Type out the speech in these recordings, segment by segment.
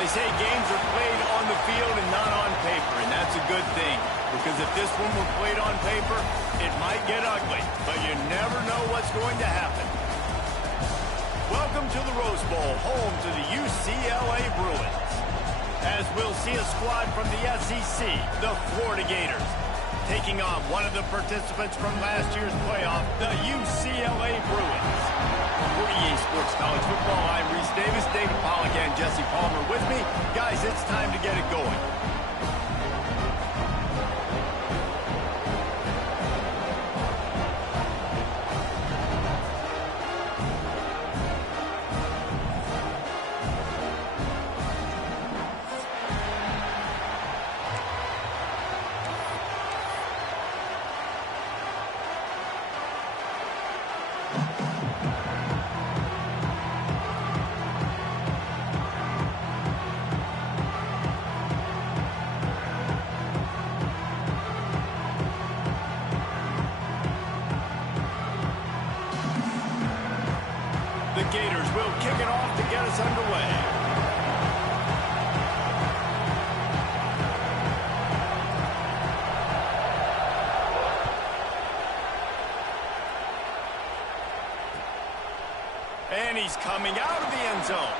They say games are played on the field and not on paper, and that's a good thing. Because if this one were played on paper, it might get ugly. But you never know what's going to happen. Welcome to the Rose Bowl, home to the UCLA Bruins. As we'll see a squad from the SEC, the Florida Gators, taking on one of the participants from last year's playoff, the UCLA Bruins. For EA Sports College Football, I'm Reese Davis, David Pollack, and Jesse Palmer with me. Guys, it's time to get it going. The Gators will kick it off to get us underway. And he's coming out of the end zone.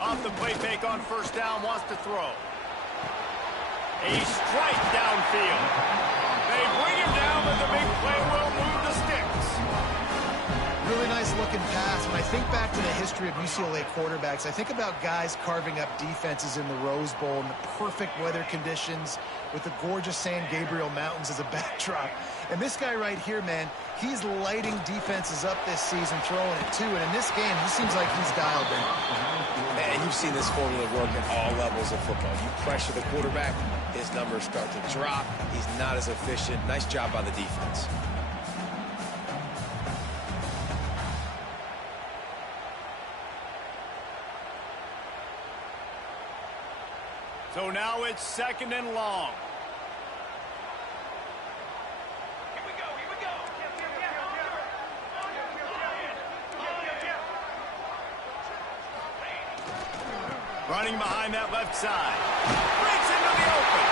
Off the play fake on first down, wants to throw. A strike downfield. They bring him down, but the big play will move the sticks. Really nice looking pass. When I think back to the history of UCLA quarterbacks, I think about guys carving up defenses in the Rose Bowl in the perfect weather conditions with the gorgeous San Gabriel Mountains as a backdrop. And this guy right here, man, he's lighting defenses up this season, throwing it too. And in this game, he seems like he's dialed in. Man, you've seen this formula work at all levels of football. You pressure the quarterback, his numbers start to drop. He's not as efficient. Nice job by the defense. So now it's 2nd and long. Running behind that left side. Breaks into the open.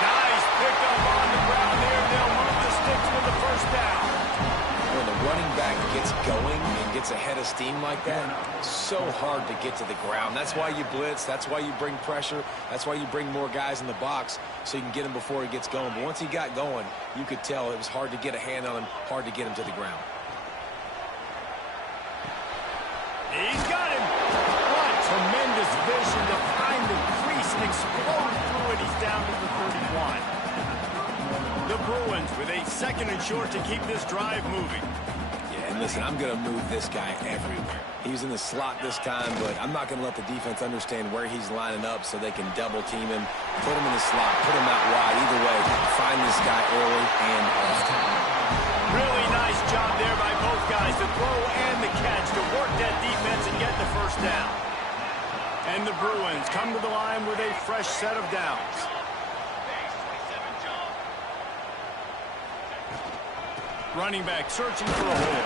Nice pick up on the ground there. They'll move the sticks with the first down. When the running back gets going and gets ahead of steam like that, so hard to get to the ground. That's why you blitz. That's why you bring pressure. That's why you bring more guys in the box so you can get him before he gets going. But once he got going, you could tell it was hard to get a hand on him, hard to get him to the ground. He's got him. What tremendous vision to find the crease and explode through it. He's down to the 31. The Bruins with a 2nd and short to keep this drive moving. Yeah, and listen, I'm going to move this guy everywhere. He was in the slot this time, but I'm not going to let the defense understand where he's lining up so they can double team him, put him in the slot, put him out wide. Either way, find this guy early and often. Really nice job there by both guys, the throw and the catch, to work that defense and get the first down. And the Bruins come to the line with a fresh set of downs. Running back searching for a hole.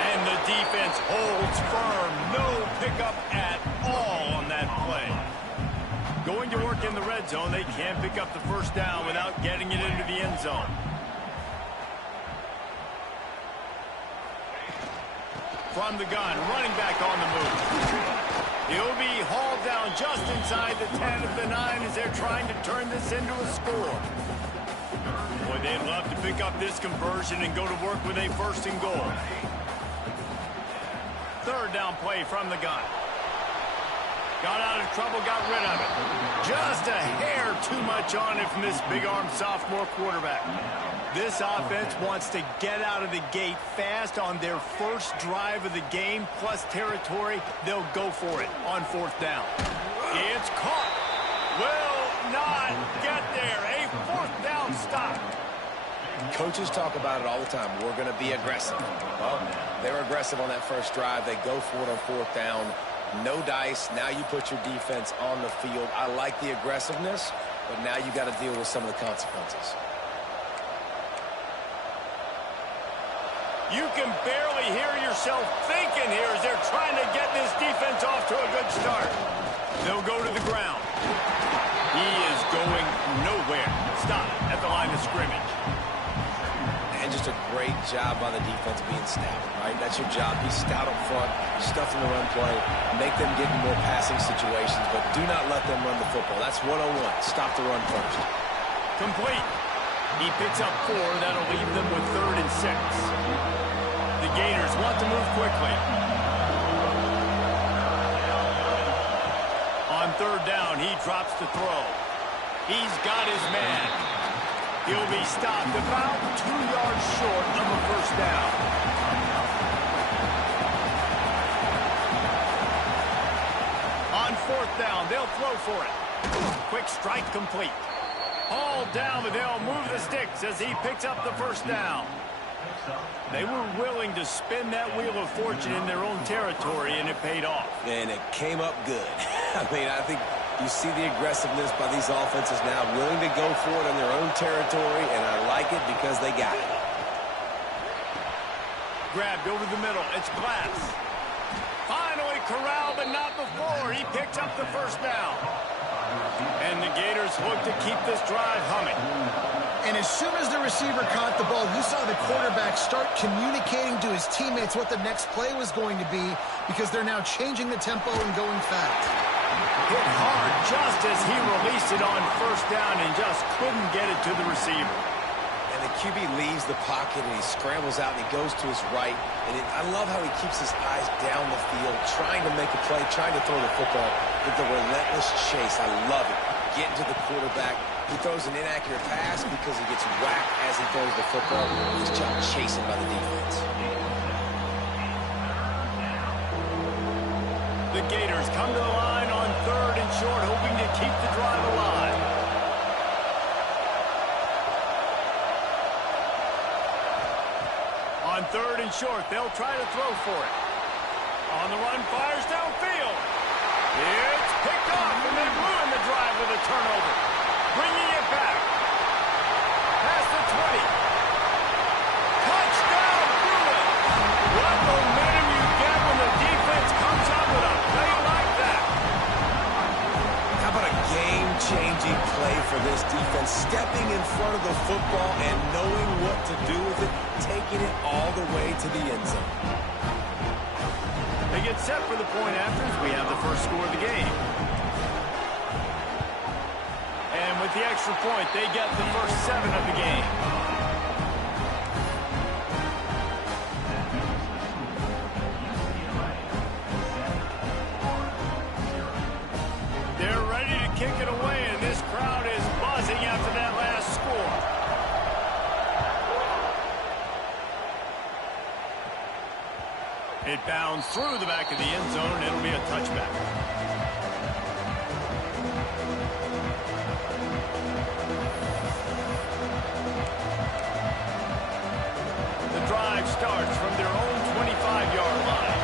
And the defense holds firm. No pickup at all on that play. Going to work in the red zone. They can't pick up the first down without getting it into the end zone. From the gun, running back on the move. He'll be hauled down just inside the 10 of the 9 as they're trying to turn this into a score. Boy, they'd love to pick up this conversion and go to work with a 1st and goal. 3rd down play from the gun. Got out of trouble, got rid of it. Just a hair too much on it from this big-armed sophomore quarterback. This offense wants to get out of the gate fast on their first drive of the game, plus territory. They'll go for it on 4th down. It's caught. Will not get there. A fourth down stop. Coaches talk about it all the time. We're going to be aggressive. Well, they were aggressive on that first drive. They go for it on fourth down. No dice. Now you put your defense on the field. I like the aggressiveness, but now you got to deal with some of the consequences. You can barely hear yourself thinking here as they're trying to get this defense off to a good start. They'll go to the ground. He is going nowhere. Stop at the line of scrimmage. And just a great job by the defense being stout, right? That's your job. Be stout up front, stuff in the run play, make them get in more passing situations, but do not let them run the football. That's 101. Stop the run first. Complete. He picks up 4. That'll leave them with 3rd and 6. The Gators want to move quickly. On 3rd down, he drops to throw. He's got his man. He'll be stopped about 2 yards short of a first down. On 4th down, they'll throw for it. Quick strike complete. All down, but they'll move the sticks as he picks up the first down. They were willing to spin that wheel of fortune in their own territory, and it paid off. And it came up good. I mean, I think you see the aggressiveness by these offenses now, willing to go for it in their own territory, and I like it because they got it. Grabbed over the middle. It's Glass. Finally corralled, but not before. He picks up the first down. And the Gators look to keep this drive humming. And as soon as the receiver caught the ball, you saw the quarterback start communicating to his teammates what the next play was going to be, because they're now changing the tempo and going fast. Hit hard just as he released it on first down and just couldn't get it to the receiver. And the QB leaves the pocket and he scrambles out and he goes to his right. And I love how he keeps his eyes down the field, trying to make a play, trying to throw the football with the relentless chase. I love it. Getting to the quarterback. He throws an inaccurate pass because he gets whacked as he throws the football. His job chasing by the defense. The Gators come to the line on 3rd and short, hoping to keep the drive alive. On 3rd and short, they'll try to throw for it. On the run, fires downfield. It's picked off, and they ruin the drive with a turnover. Bringing it back. Past the 20. Touchdown, Bruin. What momentum you get when the defense comes out with a play like that. How about a game-changing play for this defense? Stepping in front of the football and knowing what to do with it, taking it all the way to the end zone. They get set for the point after as we have the first score of the game. And with the extra point, they get the first 7 of the game. They're ready to kick it away, and this crowd is buzzing after that last score. It bounds through the back of the end zone, and it'll be a touchback. The drive starts from their own 25-yard line.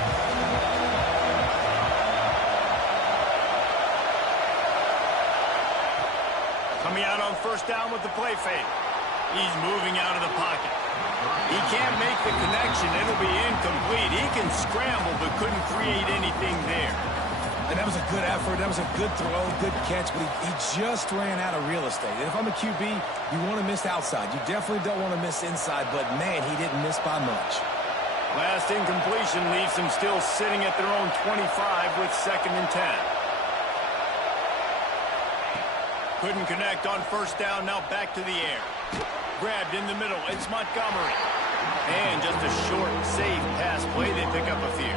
Coming out on first down with the play fake. He's moving out of the pocket. He can't make the connection. It'll be incomplete. He can scramble, but couldn't create anything there. And that was a good effort. That was a good throw, good catch, but he just ran out of real estate. And if I'm a QB, you want to miss outside. You definitely don't want to miss inside, but, man, he didn't miss by much. Last incompletion leaves them still sitting at their own 25 with 2nd and 10. Couldn't connect on first down. Now back to the air. Grabbed in the middle. It's Montgomery. And just a short, safe pass play. They pick up a few.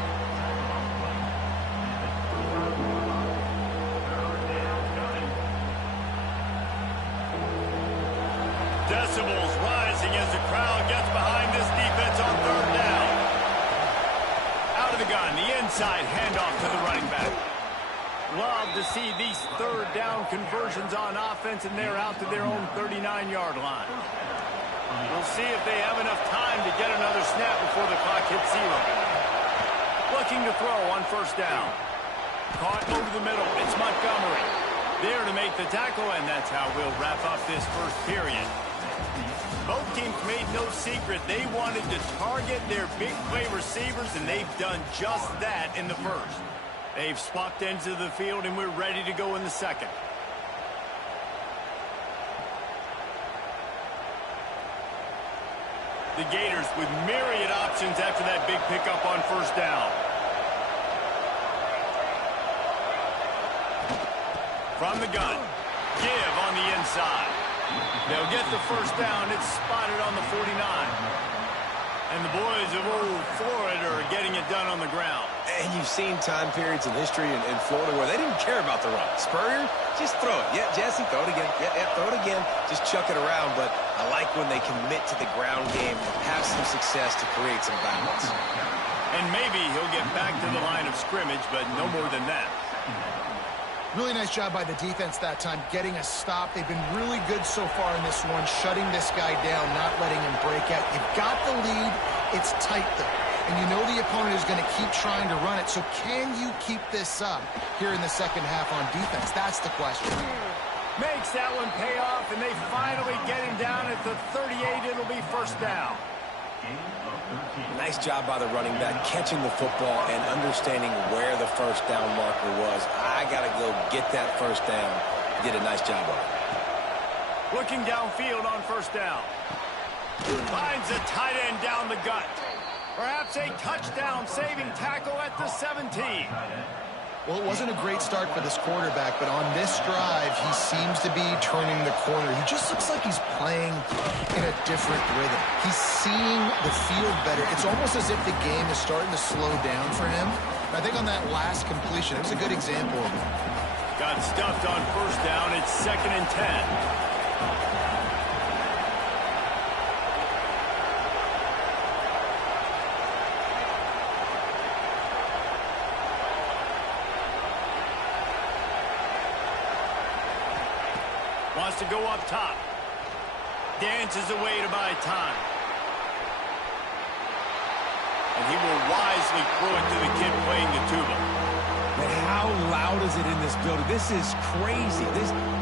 Decibels rising as the crowd gets behind this defense on 3rd down. Out of the gun, the inside handoff to the running back. love to see these third down conversions on offense, and they're out to their own 39-yard line. We'll see if they have enough time to get another snap before the clock hits 0. Looking to throw on first down. Caught over the middle. It's Montgomery. There to make the tackle, and that's how we'll wrap up this first period. Both teams made no secret they wanted to target their big play receivers, and they've done just that in the first. They've swapped ends of the field, and we're ready to go in the second. The Gators with myriad options after that big pickup on first down. From the gun, give on the inside. They'll get the first down. It's spotted on the 49. And the boys of old Florida are getting it done on the ground. And you've seen time periods in history in Florida where they didn't care about the run. Spurrier, just throw it. Yeah, Jesse, throw it again. Yeah, throw it again. Just chuck it around. But I like when they commit to the ground game, have some success to create some balance. And maybe he'll get back to the line of scrimmage, but no more than that. Really nice job by the defense that time, getting a stop. They've been really good so far in this one, shutting this guy down, not letting him break out. You've got the lead. It's tight, though. And you know the opponent is going to keep trying to run it. So can you keep this up here in the second half on defense? That's the question. Makes that one pay off, and they finally get him down at the 38. It'll be first down. Nice job by the running back, catching the football and understanding where the first down marker was. I got to go get that first down. Did a nice job of it. Looking downfield on first down. Finds a tight end down the gut. Perhaps a touchdown-saving tackle at the 17. Well, it wasn't a great start for this quarterback, but on this drive, he seems to be turning the corner. He just looks like he's playing in a different rhythm. He's seeing the field better. It's almost as if the game is starting to slow down for him. I think on that last completion, it was a good example of it. Got stuffed on first down. It's 2nd and 10. Wants to go up top. Dances away to buy time. And he will wisely throw it to the kid playing the tuba. But how loud is it in this building? This is crazy.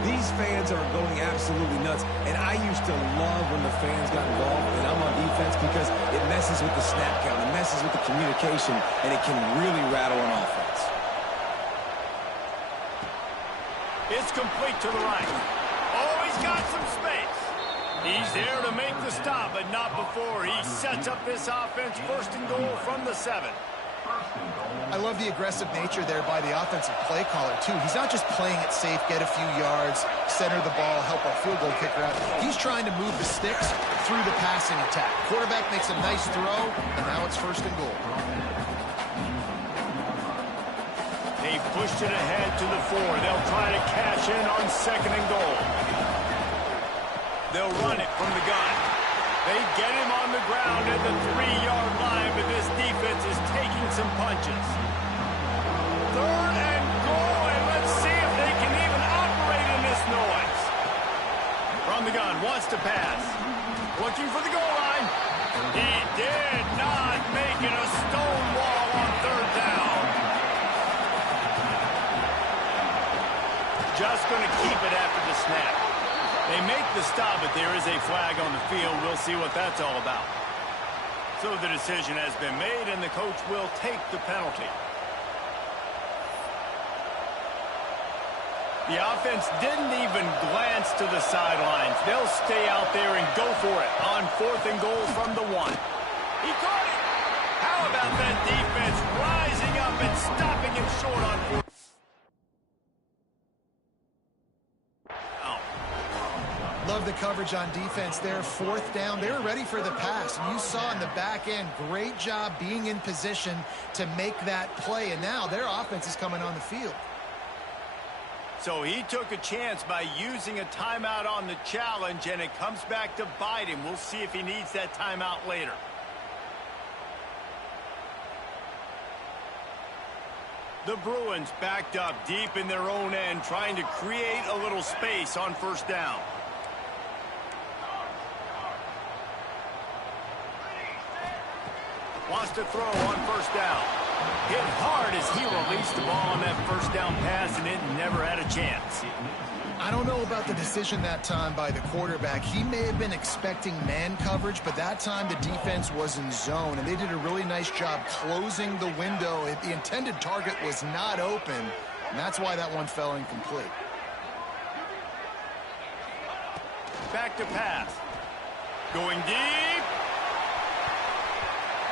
These fans are going absolutely nuts. And I used to love when the fans got involved, and I'm on defense, because it messes with the snap count. It messes with the communication, and it can really rattle an offense. It's complete to the right. Oh, he's got some space. He's there to make the stop, but not before he sets up this offense. 1st and goal from the 7. I love the aggressive nature there by the offensive play caller, too. He's not just playing it safe, get a few yards, center the ball, help our field goal kicker out. He's trying to move the sticks through the passing attack. Quarterback makes a nice throw, and now it's 1st and goal. They pushed it ahead to the 4. They'll try to cash in on 2nd and goal. They'll run it from the gun. They get him on the ground at the 3-yard line, but this defense is taking some punches. 3rd and goal, and let's see if they can even operate in this noise. From the gun, wants to pass. Looking for the goal line. He did not make it a stone wall on 3rd down. Just going to keep it after the snap. They make the stop, but there is a flag on the field. We'll see what that's all about. So the decision has been made, and the coach will take the penalty. The offense didn't even glance to the sidelines. They'll stay out there and go for it on 4th and goal from the 1. He caught it. How about that defense rising up and stopping him short on 4th? Love the coverage on defense there. 4th down. They were ready for the pass. And you saw in the back end, great job being in position to make that play. And now their offense is coming on the field. So he took a chance by using a timeout on the challenge, and it comes back to bite him. We'll see if he needs that timeout later. The Bruins backed up deep in their own end, trying to create a little space on first down. Wants to throw on first down. Hit hard as he released the ball on that first down pass, and it never had a chance. I don't know about the decision that time by the quarterback. He may have been expecting man coverage, but that time the defense was in zone, and they did a really nice job closing the window. The intended target was not open, and that's why that one fell incomplete. Back to pass. Going deep.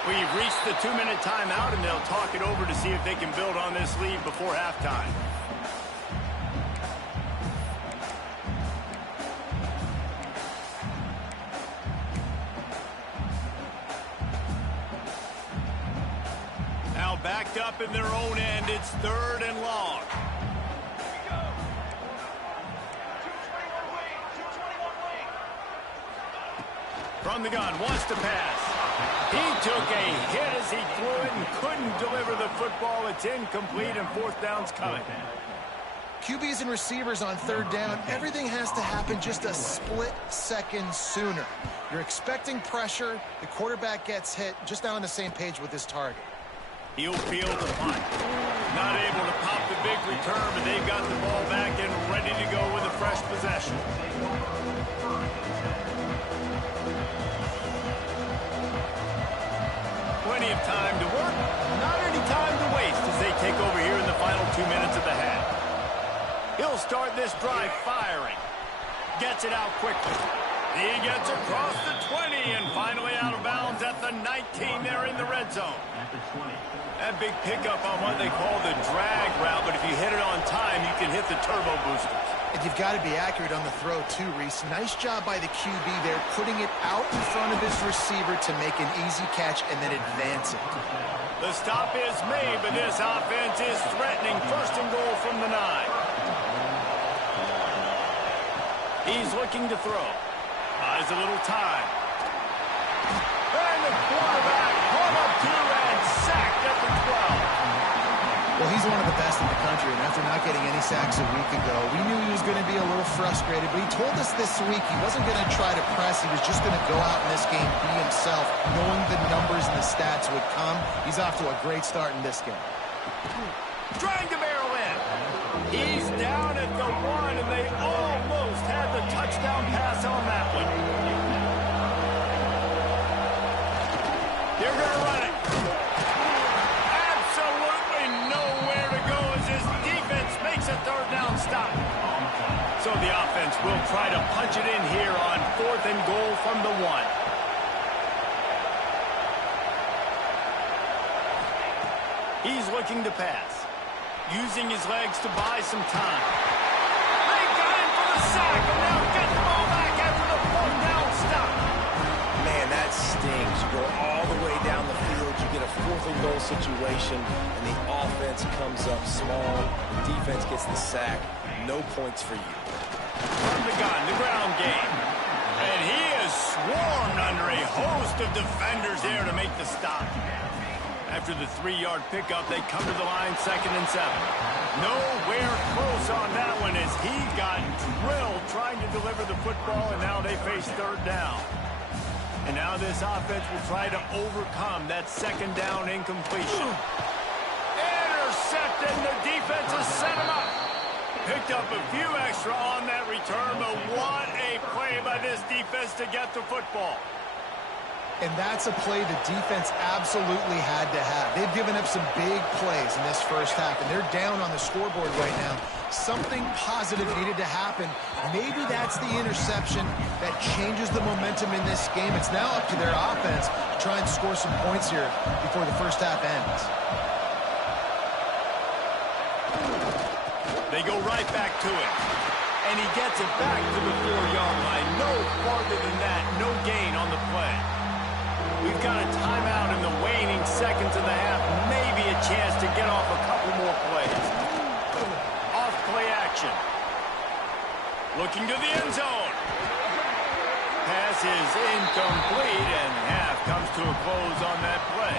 We've reached the 2-minute timeout, and they'll talk it over to see if they can build on this lead before halftime. Now backed up in their own end, it's 3rd and long. From the gun, wants to pass. He took a hit as he threw it and couldn't deliver the football. It's incomplete, and 4th down's coming. QBs and receivers on 3rd down, everything has to happen just a split second sooner. You're expecting pressure, the quarterback gets hit, just not on the same page with his target. He'll field the punt. Not able to pop the big return, but they've got the ball back and ready to go with a fresh possession. Plenty of time to work, not any time to waste as they take over here in the final 2 minutes of the half. He'll start this drive firing. Gets it out quickly. He gets across the 20 and finally out of bounds at the 19 there in the red zone. That big pickup on what they call the drag route, but if you hit it on time, you can hit the turbo boosters. And you've got to be accurate on the throw too, Reese. Nice job by the QB there, putting it out in front of his receiver to make an easy catch and then advance it. The stop is made, but this offense is threatening 1st and goal from the 9. He's looking to throw. Buys a little time. And the quarterback pulled up 2 and sacked at the 12. Well, he's one of the best in the country, and after not getting any sacks a week ago, we knew he was going to be a little frustrated, but he told us this week he wasn't going to try to press. He was just going to go out in this game, be himself, knowing the numbers and the stats would come. He's off to a great start in this game. Trying to barrel in. He's down at the 1, and they almost had the touchdown pass on that one. They're going to run it. Absolutely nowhere to go as his defense makes a 3rd down stop. So the offense will try to punch it in here on 4th and goal from the 1. He's looking to pass. Using his legs to buy some time. They got him for the sack, and now get the ball back after the 4th down stop. Man, that stings. You go all the way down the field, you get a 4th and goal situation, and the offense comes up small. The defense gets the sack. No points for you. From the gun, the ground game. And he is swarmed under a host of defenders there to make the stop. After the 3-yard pickup, they come to the line 2nd and 7. Nowhere close on that one as he got drilled trying to deliver the football, and now they face 3rd down. And now this offense will try to overcome that 2nd down incompletion. Intercepted, and the defense has set him up. Picked up a few extra on that return, but what a play by this defense to get the football. And that's a play the defense absolutely had to have. They've given up some big plays in this first half, and they're down on the scoreboard right now. Something positive needed to happen. Maybe that's the interception that changes the momentum in this game. It's now up to their offense to try and score some points here before the first half ends. They go right back to it. And he gets it back to the 4-yard line. No farther than that. No gain on the play. We've got a timeout in the waning seconds of the half. Maybe a chance to get off a couple more plays. Off play action. Looking to the end zone. Pass is incomplete, and half comes to a close on that play.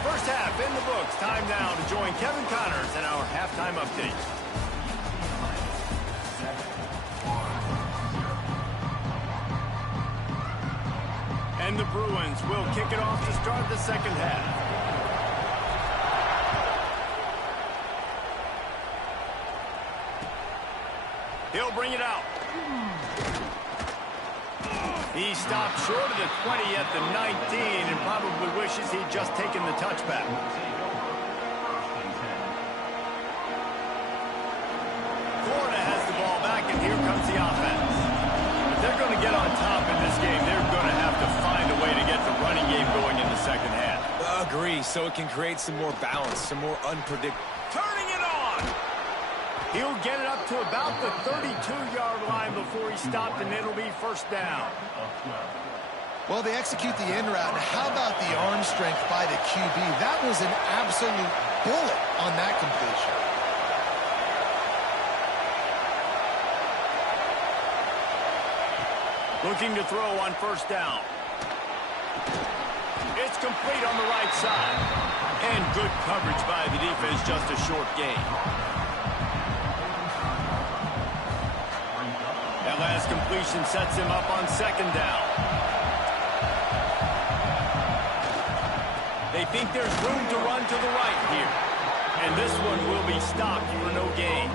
First half in the books. Time now to join Kevin Connors in our halftime update. And the Bruins will kick it off to start the second half. He'll bring it out. He stopped short of the 20 at the 19 and probably wishes he'd just taken the touchback. Florida has the ball back, and here comes the offense. If they're going to get on top in this game, they're going to have to find a way to get the running game going in the second half. Agree, so it can create some more balance, some more unpredictable. Turning it on! He'll get it up to about the 32-yard line before he stopped, and it'll be first down. Well, they execute the end route, and how about the arm strength by the QB? That was an absolute bullet on that completion. Looking to throw on first down. It's complete on the right side. And good coverage by the defense, just a short gain. That last completion sets him up on second down. They think there's room to run to the right here. And this one will be stopped for no gain.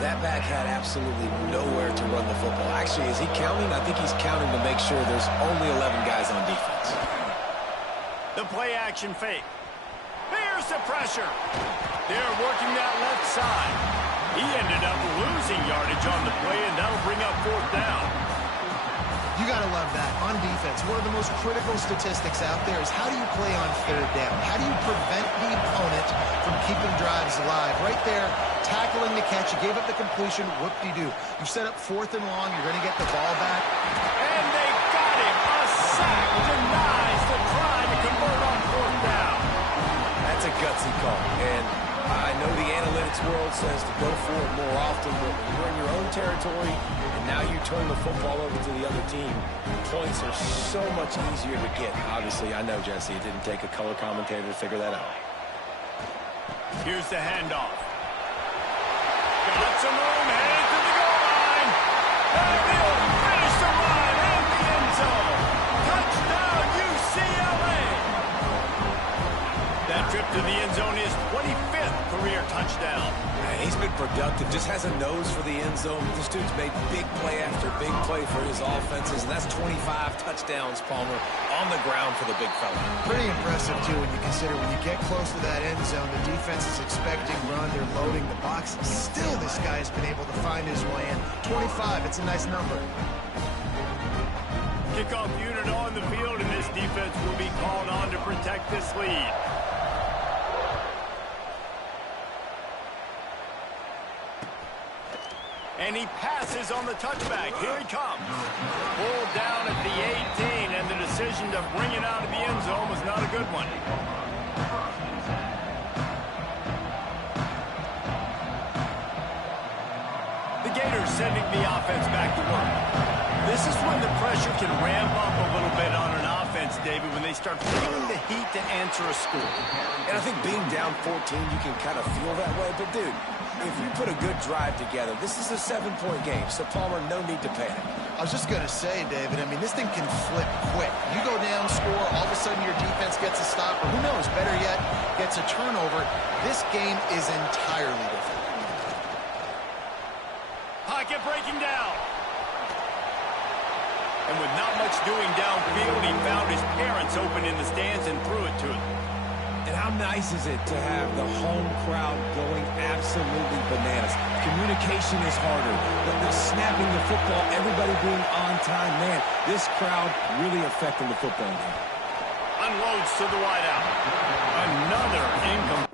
That back had absolutely nowhere to run the football. Actually, is he counting? I think he's counting to make sure there's only 11 guys on defense. The play action fake. Here's the pressure. They're working that left side. He ended up losing yardage on the play, and that'll bring up fourth down. You got to love that. On defense, one of the most critical statistics out there is how do you play on third down? How do you prevent the opponent from keeping drives alive? Right there, tackling the catch. You gave up the completion. Whoop-de-doo. You set up fourth and long. You're going to get the ball back. And they got him. A sack denies the try to convert on fourth down. That's a gutsy call. And I know the analytics world says to go for it more often, but when you're in your own territory and now you turn the football over to the other team, points are so much easier to get. Obviously, I know, Jesse, it didn't take a color commentator to figure that out. Here's the handoff. Got some room, headed to the goal line. And he'll finish the run in the end zone. Touchdown, UCLA. That trip to the end zone is 25th career touchdown. Man, he's been productive, just has a nose for the end zone. This dude's made big play after big play for his offenses, and that's 25 touchdowns, Palmer, on the ground for the big fella. Pretty impressive, too, when you consider when you get close to that end zone, the defense is expecting run, they're loading the box. Still, this guy has been able to find his way in. 25, it's a nice number. Kickoff unit on the field, and this defense will be called on to protect this lead. And he passes on the touchback. Here he comes. Pulled down at the 18, and the decision to bring it out of the end zone was not a good one. The Gators sending the offense back to work. This is when the pressure can ramp up a little bit on an offense, David, when they start bringing the heat to answer a score. And I think being down 14, you can kind of feel that way. But, dude, if you put a good drive together, this is a 7-point game. So, Palmer, no need to panic. I was just going to say, David, I mean, this thing can flip quick. You go down, score, all of a sudden your defense gets a stop, or who knows, better yet, gets a turnover. This game is entirely different. Pocket breaking down. And with not much doing downfield, he found his parents open in the stands and threw it to him. And how nice is it to have the home crowd going absolutely bananas? Communication is harder, but they're snapping the football, everybody being on time. Man, this crowd really affecting the football game. Unloads to the wideout. Another incomplete